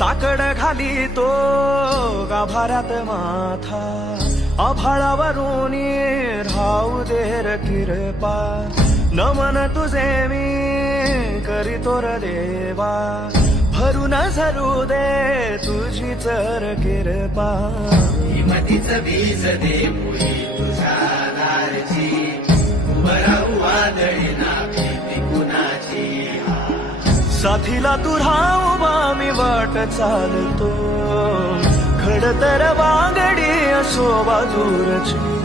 साकड घाली तो गाभाऱ्यात माथा, आभाळावरून राहू दे र कृपा, नमन तुझे मी करीतो र देवा, भरून झरू दे तुझी चर कृपा. हिमतीच बीज दे पुढे तुझ्या दारची, उभराऊ वादळी ना भीती कुणाची. साथीला तू राहूबा मी वाट चालतो, खडतर वागडी असो बाजूरची.